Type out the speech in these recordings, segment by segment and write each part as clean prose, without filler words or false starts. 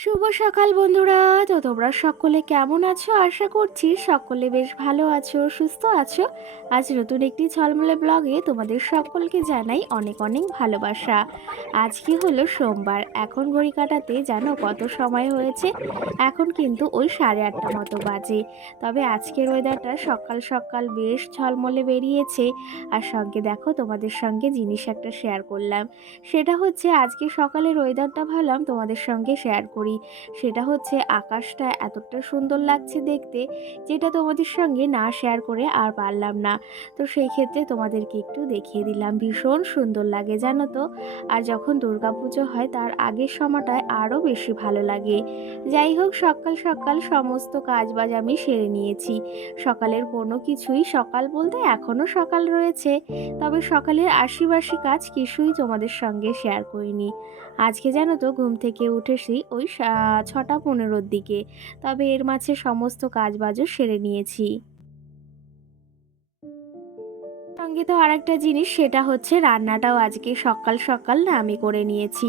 শুভ সকাল বন্ধুরা। তো তোমরা সকলে কেমন আছো? আশা করছি সকলে বেশ ভালো আছো, সুস্থ আছো। আজ নতুন একটি ঝলমলে ব্লগে তোমাদের সকলকে জানাই অনেক অনেক ভালোবাসা। আজকে হলো সোমবার, এখন ঘড়ি কাটাতে জানো কত সময় হয়েছে? এখন কিন্তু ওই 8:30 মতো বাজে। তবে আজকের ওয়েদারটা সকাল সকাল বেশ ঝলমলে বেরিয়েছে। আর সঙ্গে দেখো তোমাদের সঙ্গে জিনিস একটা শেয়ার করলাম। সেটা হচ্ছে আজকে সকালের ওয়েদারটা ভাবলাম তোমাদের সঙ্গে শেয়ার করি। সেটা হচ্ছে আকাশটা এতটা সুন্দর লাগছে দেখতে, যেটা তোমাদের সঙ্গে না শেয়ার করে আর পারলাম না। তো সেই ক্ষেত্রে তোমাদেরকে একটু দেখিয়ে দিলাম, ভীষণ সুন্দর লাগে জানো তো। আর যখন দুর্গাপুজো হয় তার আগের সময়টায় আরও বেশি ভালো লাগে। যাই হোক, সকাল সকাল সমস্ত কাজবাজ আমি সেরে নিয়েছি। সকালের কোনো কিছুই, সকাল বলতে এখনও সকাল রয়েছে, তবে সকালের আশিবাসি কাজ কিছুই তোমাদের সঙ্গে শেয়ার করিনি। আজকে জানো তো ঘুম থেকে উঠেছি ওই 6টা 15-র দিকে। তবে এর মাঝে সমস্ত কাজবাজও সেরে নিয়েছি। সঙ্গে তো আরেকটা জিনিস, সেটা হচ্ছে রান্নাটাও আজকে সকাল সকাল না আমি করে নিয়েছি।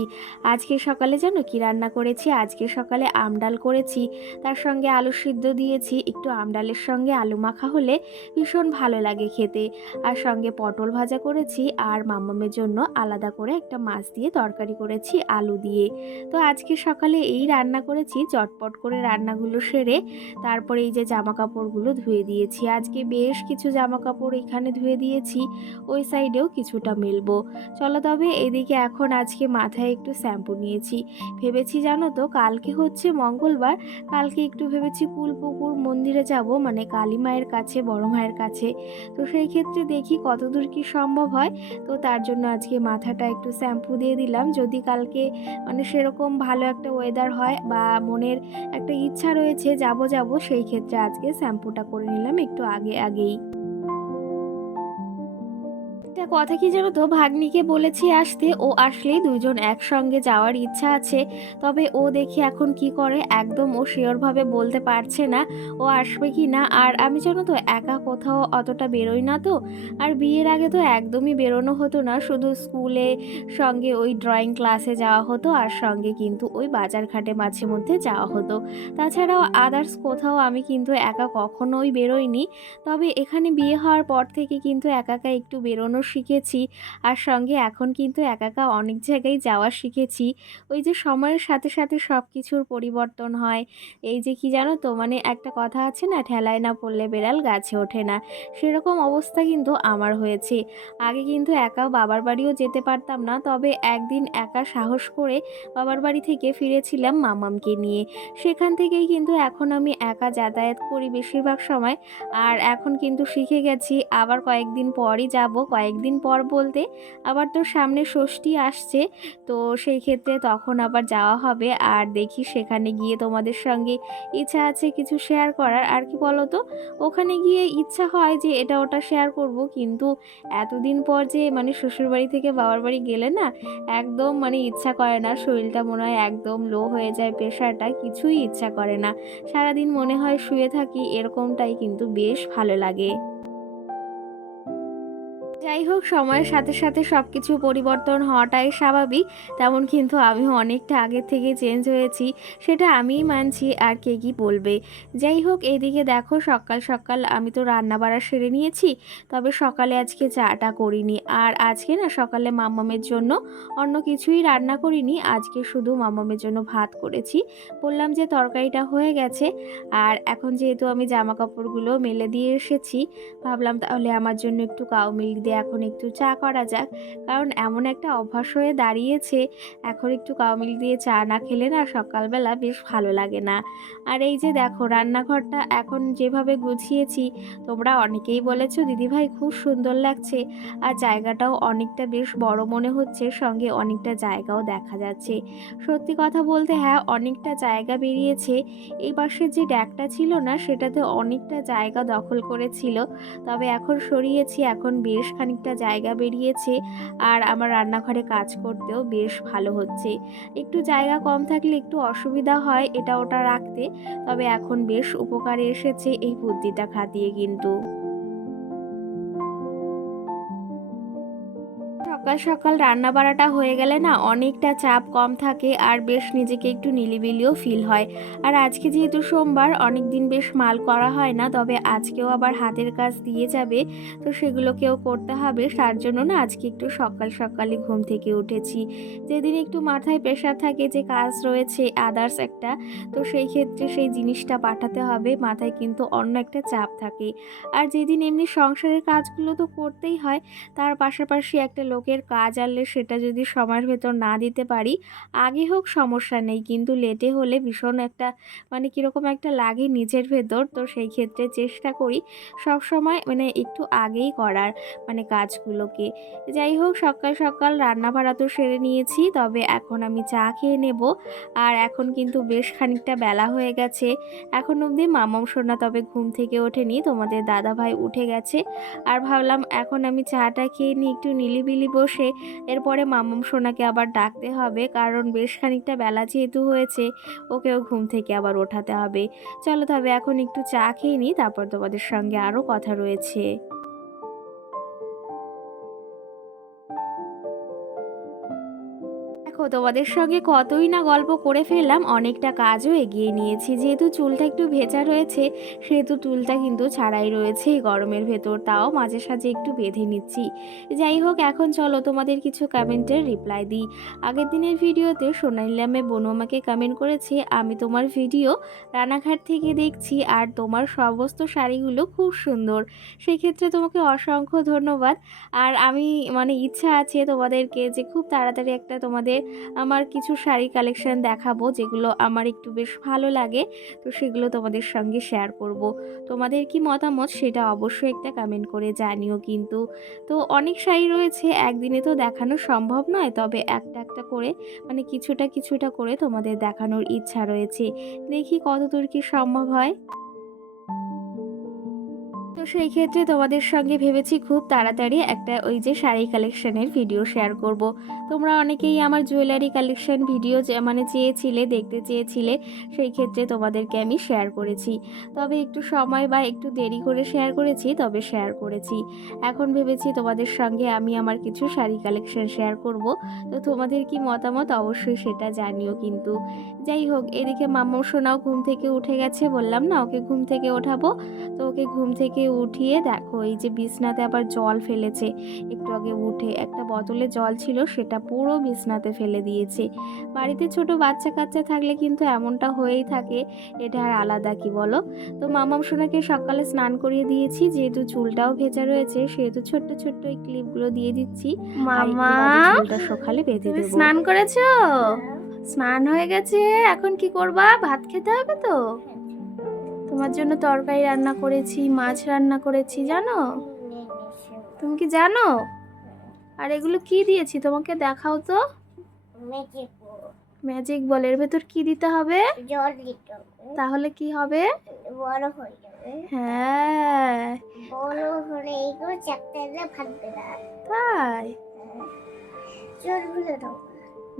আজকে সকালে জানো কি রান্না করেছি? আজকে সকালে আমডাল করেছি, তার সঙ্গে আলু সিদ্ধ দিয়েছি। একটু আমডালের সঙ্গে আলু মাখা হলে ভীষণ ভালো লাগে খেতে। আর সঙ্গে পটল ভাজা করেছি, আর মাম্মামের জন্য আলাদা করে একটা মাছ দিয়ে তরকারি করেছি আলু দিয়ে। তো আজকে সকালে এই রান্না করেছি, চটপট করে রান্নাগুলো সেরে তারপরে এই যে জামা কাপড়গুলো ধুয়ে দিয়েছি। আজকে বেশ কিছু জামা কাপড় এখানে ধুয়ে দিয়েছি, ওই সাইডেও কিছুটা মেলবো। চলো তবে এদিকে এখন আজকে মাথায় একটু শ্যাম্পু নিয়েছি। ভেবেছি জানো তো কালকে হচ্ছে মঙ্গলবার, কালকে একটু ভেবেছি কুলপুকুর মন্দিরে যাব, মানে কালী মায়ের কাছে, বড় মায়ের কাছে। তো সেই ক্ষেত্রে দেখি কতদূর কি সম্ভব হয়। তো তার জন্য আজকে মাথাটা একটু শ্যাম্পু দিয়ে দিলাম, যদি কালকে মানে সেরকম ভালো একটা ওয়েদার হয় বা মনের একটা ইচ্ছা রয়েছে যাব যাব, সেই ক্ষেত্রে আজকে শ্যাম্পুটা করে নিলাম একটু আগে আগেই। একটা কথা কি জানো তো, ভাগ্নিকে বলেছি আসতে, ও আসলেই দুজন একসঙ্গে যাওয়ার ইচ্ছা আছে। তবে ও দেখি এখন কি করে, একদম ও শিওরভাবে বলতে পারছে না ও আসবে কি না। আর আমি জানো তো একা কোথাও অতটা বেরোই না তো। আর বিয়ের আগে তো একদমই বেরোনো হতো না, শুধু স্কুলে সঙ্গে ওই ড্রয়িং ক্লাসে যাওয়া হতো, আর সঙ্গে কিন্তু ওই বাজারঘাটে মাঝে মধ্যে যাওয়া হতো। তাছাড়াও আদার্স কোথাও আমি কিন্তু একা কখনোই বেরোইনি। তবে এখানে বিয়ে হওয়ার পর থেকে কিন্তু একা একা একটু বেরোনো শিখেছি। আর সঙ্গে এখন কিন্তু একা একা অনেক জায়গায় যাওয়া শিখেছি। ওই যে সময়ের সাথে সাথে সব কিছুর পরিবর্তন হয়। এই যে কি জানো তো, মানে একটা কথা আছে না, ঠেলায় না পড়লে বেড়াল গাছে ওঠে না, সেরকম অবস্থা কিন্তু আমার হয়েছে। আগে কিন্তু একা বাবার বাড়িও যেতে পারতাম না, তবে একদিন একা সাহস করে বাবার বাড়ি থেকে ফিরেছিলাম মামামকে নিয়ে। সেখান থেকেই কিন্তু এখন আমি একা যাতায়াত করি বেশিরভাগ সময়। আর এখন কিন্তু শিখে গেছি, আবার কয়েকদিন পরই যাব। কয়েকদিন পর বলতে আবার তো সামনে ষষ্ঠী আসছে, তো সেই ক্ষেত্রে তখন আবার যাওয়া হবে। আর দেখি সেখানে গিয়ে তোমাদের সঙ্গে ইচ্ছা আছে কিছু শেয়ার করার। আর কি বলো তো, ওখানে গিয়ে ইচ্ছা হয় যে এটা ওটা শেয়ার করব, কিন্তু এতদিন পর যে মানে শ্বশুরবাড়ি থেকে বাবার বাড়ি গেলে না, একদম মানে ইচ্ছা করে না। শরীরটা মনে হয় একদম লো হয়ে যায়, প্রেশারটা, কিছুই ইচ্ছা করে না। সারাদিন মনে হয় শুয়ে থাকি, এরকমটাই কিন্তু বেশ ভালো লাগে। যাই হোক, সময়ের সাথে সাথে সব কিছু পরিবর্তন হওয়াটাই স্বাভাবিক। তেমন কিন্তু আমিও অনেকটা আগের থেকে চেঞ্জ হয়েছি, সেটা আমিই মানছি, আর কে কী বলবে। যাই হোক, এদিকে দেখো সকাল সকাল আমি তো রান্না বাড়া সেরে নিয়েছি। তবে সকালে আজকে চাটা করিনি। আর আজকে না সকালে মাম্মামের জন্য অন্য কিছুই রান্না করিনি, আজকে শুধু মাম্মামের জন্য ভাত করেছি। বললাম যে তরকারিটা হয়ে গেছে। আর এখন যেহেতু আমি জামা কাপড়গুলো মেলে দিয়ে এসেছি, ভাবলাম তাহলে আমার জন্য একটু কাউ মিল্ক দিয়ে এখন একটু চা করা যাক। কারণ এমন একটা অভ্যাস হয়ে দাঁড়িয়েছে, এখন একটু কাউ মিল্ক দিয়ে চা না খেলে না সকালবেলা বেশ ভালো লাগে না। আর এই যে দেখো রান্নাঘরটা এখন যেভাবে গুছিয়েছি, তোমরা অনেকেই বলেছো দিদিভাই খুব সুন্দর লাগছে। আর জায়গাটাও অনেকটা বেশ বড় মনে হচ্ছে, সঙ্গে অনেকটা জায়গাও দেখা যাচ্ছে। সত্যি কথা বলতে হ্যাঁ, অনেকটা জায়গা বেরিয়েছে। এই পাশের যে ড্যাকটা ছিল না, সেটাতে অনেকটা জায়গা দখল করেছিল, তবে এখন সরিয়েছি, এখন বেশ খানিকটা জায়গা বেরিয়েছে। আর আমার রান্নাঘরে কাজ করতেও বেশ ভালো হচ্ছে। একটু জায়গা কম থাকলে একটু অসুবিধা হয় এটা ওটা রাখতে, তবে এখন বেশ উপকারে এসেছে এই বুদ্ধিটা খাটিয়ে কিন্তু। সকাল সকাল রান্না বাড়াটা হয়ে গেলে না অনেকটা চাপ কম থাকে আর বেশ নিজেকে একটু নিলিবিলিও ফিল হয়। আর আজকে যেহেতু সোমবার, অনেক দিন বেশ মাল করা হয় না, তবে আজকেও আবার হাতের কাজ দিয়ে যাবে, তো সেগুলোকেও করতে হবে। তার জন্য না আজকে একটু সকাল সকালই ঘুম থেকে উঠেছি। যেদিন একটু মাথায় প্রেশার থাকে যে কাজ রয়েছে আদার্স একটা, তো সেই ক্ষেত্রে সেই জিনিসটা পাঠাতে হবে, মাথায় কিন্তু অন্য একটা চাপ থাকে। আর যেদিন এমনি সংসারের কাজগুলো তো করতেই হয়, তার পাশাপাশি একটা লোকের কাজ আনলে সেটা যদি সময়ের ভেতর না দিতে পারি, আগে হোক সমস্যা নেই, কিন্তু লেটে হলে ভীষণ একটা মানে কীরকম একটা লাগে নিজের ভেতর। তো সেই ক্ষেত্রে চেষ্টা করি সব সময় মানে একটু আগেই করার মানে কাজগুলোকে। যাই হোক, সকাল সকাল রান্না বাড়া তো সেরে নিয়েছি, তবে এখন আমি চা খেয়ে নেব। আর এখন কিন্তু বেশ খানিকটা বেলা হয়ে গেছে, এখন অবধি মামাম সোনা তবে ঘুম থেকে ওঠেনি, তোমাদের দাদা ভাই উঠে গেছে। আর ভাবলাম এখন আমি চাটা খেয়ে নিই একটু নিলিবিলি বসে, এরপরে মামাম সোনাকে আবার ডাকতে হবে, কারণ বেশ খানিকটা বেলা যেহেতু হয়েছে, ওকেও ঘুম থেকে আবার ওঠাতে হবে। চলো তবে এখন একটু চা খেয়ে নিই, তারপর তোমাদের সঙ্গে আরও কথা রয়েছে। দেখো, তোমাদের সঙ্গে কতই না গল্প করে ফেললাম, অনেকটা কাজও এগিয়ে নিয়েছি। যেহেতু চুলটা একটু ভেজা রয়েছে, সেহেতু চুলটা কিন্তু ছাড়াই রয়েছে এই গরমের ভেতর, তাও মাঝে সাঝে একটু বেঁধে নিচ্ছি। যাই হোক, এখন চলো তোমাদের কিছু কমেন্টের রিপ্লাই দিই। আগের দিনের ভিডিওতে সোনাইলামে বনু আমাকে কমেন্ট করেছে, আমি তোমার ভিডিও রানাঘাট থেকে দেখছি আর তোমার সমস্ত শাড়িগুলো খুব সুন্দর। সেক্ষেত্রে তোমাকে অসংখ্য ধন্যবাদ। আর আমি মানে ইচ্ছা আছে তোমাদেরকে যে খুব তাড়াতাড়ি একটা তোমাদের আমার কিছু শাড়ি কালেকশন দেখাবো, যেগুলো আমার একটু বেশ ভালো লাগে, তো সেগুলো তোমাদের সঙ্গে শেয়ার করব। তোমাদের কি মতামত সেটা অবশ্যই একটা কমেন্ট করে জানিও কিন্তু। তো অনেক শাড়ি রয়েছে, একদিনে তো দেখানো সম্ভব নয়, তবে একটা একটা করে মানে কিছুটা কিছুটা করে তোমাদের দেখানোর ইচ্ছা রয়েছে, দেখি কতদূর কি সম্ভব হয়। তো সেই ক্ষেত্রে তোমাদের সঙ্গে ভেবেছি খুব তাড়াতাড়ি একটা ওই যে শাড়ি কালেকশনের ভিডিও শেয়ার করব। তোমরা অনেকেই আমার জুয়েলারি কালেকশন ভিডিও মানে চেয়েছিলে, দেখতে চেয়েছিলে, সেই ক্ষেত্রে তোমাদেরকে আমি শেয়ার করেছি। তবে একটু সময় বা একটু দেরি করে শেয়ার করেছি, তবে শেয়ার করেছি। এখন ভেবেছি তোমাদের সঙ্গে আমি আমার কিছু শাড়ি কালেকশন শেয়ার করব। তো তোমাদের কি মতামত অবশ্যই সেটা জানিও কিন্তু। যাই হোক, এদিকে মাম্মু সোনাও ঘুম থেকে উঠে গেছে, বললাম না ওকে ঘুম থেকে ওঠাবো। তো ওকে ঘুম থেকে উঠিয়ে দেখো এই যে বিছনাতে আবার জল ফেলেছে, একটু আগে উঠে একটা বোতলে জল ছিল সেটা পুরো বিছনাতে ফেলে দিয়েছে। বাড়িতে ছোট বাচ্চা কাচ্চা থাকলে কিন্তু এমনটা হয়েই থাকে, এটা আর আলাদা কি বলো। তো মামাম সোনাকে সকালে স্নান করিয়ে দিয়েছি, যেহেতু চুলটাও ভেজা রয়েছে সেহেতু ছোট্ট ছোট্ট এই ক্লিপগুলো দিয়ে দিচ্ছি। আর একটু মামা, বাদে চুলটা সকালে বেঁধে তুমি দেবো। স্নান করেছো? স্নান হয়ে গেছে, এখন কি করবা? ভাত খেতে হবে তো। তোমার জন্য তরকারি রান্না করেছি, মাছ রান্না করেছি, জানো? তুমি কি জানো? আর এগুলো কি দিয়েছি তোমাকে দেখাও তো। ম্যাজিক বল, এর ভেতর কি দিতে হবে? জল দিতে হবে, তাহলে কি হবে? বড় হয়ে যাবে। হ্যাঁ, বড় হলে এইগুলো চারটে এলে ভাববে না। তাই চোরগুলো দাও,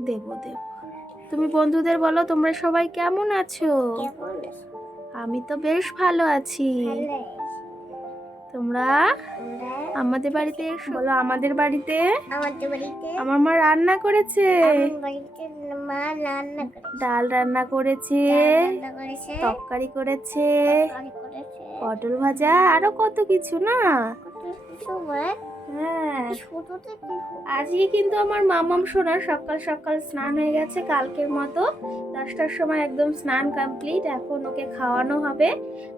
দেবো দেবো। তুমি বন্ধুদের বলো তোমরা সবাই কেমন আছো? কেমন আছে? আমি তো বেশ ভালো আছি। ভালো আছে। তোমরা আমরা আমাদের বাড়িতে এসো। বলো আমাদের বাড়িতে আমাদের বাড়িতে আমার মা রান্না করেছে। আমার বাড়িতে মা রান্না করেছে, ডাল রান্না করেছে, রান্না করেছে, তরকারি করেছে, তরকারি করেছে, পটল ভাজা, আরো কত কিছু না। কত কিছু মা। হ্যাঁ, ছোটতে কি আজকে কিন্তু আমার মামাম সোনার সকাল সকাল স্নান হয়ে গেছে, কালকের মতো 10টার সময় একদম স্নান কমপ্লিট। এখন ওকে খাওয়ানো হবে,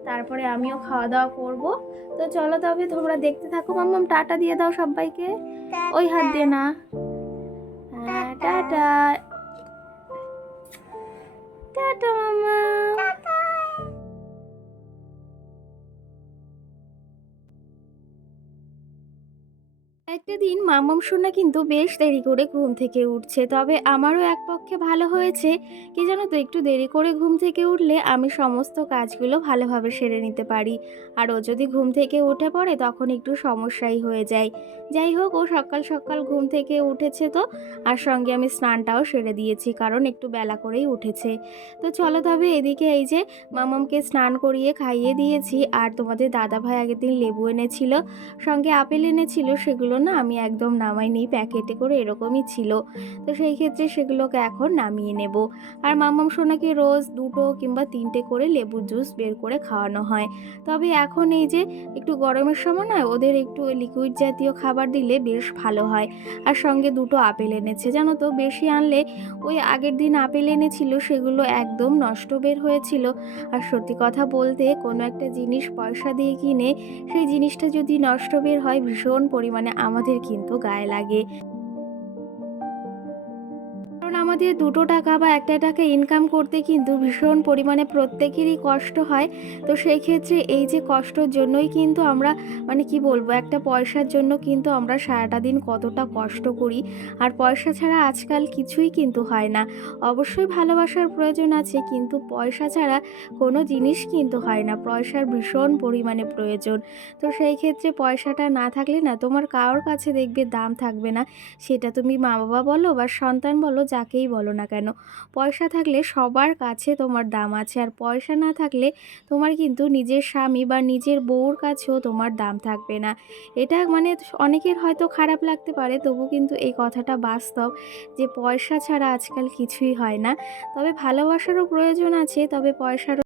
তারপরে আমিও খাওয়া দাওয়া করব। তো চলো তবে তোমরা দেখতে থাকো। মাম্মাম টাটা দিয়ে দাও সবাইকে, ওই হাত দিয়ে না। হ্যাঁ, টাটা টাটা মামা। একটা দিন মামাম সোনা কিন্তু বেশ দেরি করে ঘুম থেকে উঠছে, তবে আমারও এক পক্ষে ভালো হয়েছে। কি জানো তো, একটু দেরি করে ঘুম থেকে উঠলে আমি সমস্ত কাজগুলো ভালোভাবে সেরে নিতে পারি। আর ও যদি ঘুম থেকে উঠে পড়ে তখন একটু সমস্যাই হয়ে যায়। যাই হোক, ও সকাল সকাল ঘুম থেকে উঠেছে তো, আর সঙ্গে আমি স্নানটাও সেরে দিয়েছি, কারণ একটু বেলা করেই উঠেছে। তো চলো তবে এদিকে এই যে মামামকে স্নান করিয়ে খাইয়ে দিয়েছি। আর তোমাদের দাদা ভাই আগের দিন লেবু এনেছিল, সঙ্গে আপেল এনেছিল, সেগুলো জন্য আমি একদম নামাইনি, প্যাকেটে করে এরকমই ছিল। তো সেই ক্ষেত্রে সেগুলোকে এখন নামিয়ে নেব। আর মাম্মাম সোনাকে রোজ 2টো কিংবা 3টে করে লেবুর জুস বের করে খাওয়ানো হয়। তবে এখন এই যে একটু গরমের সময় না ওদের একটু লিকুইড জাতীয় খাবার দিলে বেশ ভালো হয়। আর সঙ্গে 2টো আপেল এনেছে, জানো তো বেশি আনলে ওই আগের দিন আপেল এনেছিল সেগুলো একদম নষ্ট বের হয়েছিল। আর সত্যি কথা বলতে কোনো একটা জিনিস পয়সা দিয়ে কিনে সেই জিনিসটা যদি নষ্ট বের হয় ভীষণ পরিমাণে আমাদের কিন্তু গায়ে লাগে। কারণ আমাদের 2টো টাকা বা 1টা টাকা ইনকাম করতে কিন্তু ভীষণ পরিমাণে প্রত্যেকেরই কষ্ট হয়। তো সেই ক্ষেত্রে এই যে কষ্টর জন্যই কিন্তু আমরা মানে কি বলবো, একটা পয়সার জন্য কিন্তু আমরা সারাটা দিন কতটা কষ্ট করি। আর পয়সা ছাড়া আজকাল কিছুই কিন্তু হয় না। অবশ্যই ভালোবাসার প্রয়োজন আছে, কিন্তু পয়সা ছাড়া কোনো জিনিস কিন্তু হয় না। পয়সার ভীষণ পরিমাণে প্রয়োজন। তো সেই ক্ষেত্রে পয়সাটা না থাকলে না তোমার কারোর কাছে দেখবে দাম থাকবে না। সেটা তুমি মা-বাবা বলো বা সন্তান বলো, যাকেই বলো না কেন। পয়সা থাকলে সবার কাছে তোমার দাম আছে। আর পয়সা না থাকলে তোমার কিন্তু নিজের স্বামী বা নিজের বউর কাছেও তোমার দাম থাকবে না। এটা মানে অনেকের হয়তো খারাপ লাগতে পারে, তবু কিন্তু এই কথাটা বাস্তব যে পয়সা ছাড়া আজকাল কিছুই হয় না। তবে ভালোবাসারও প্রয়োজন আছে, তবে পয়সারও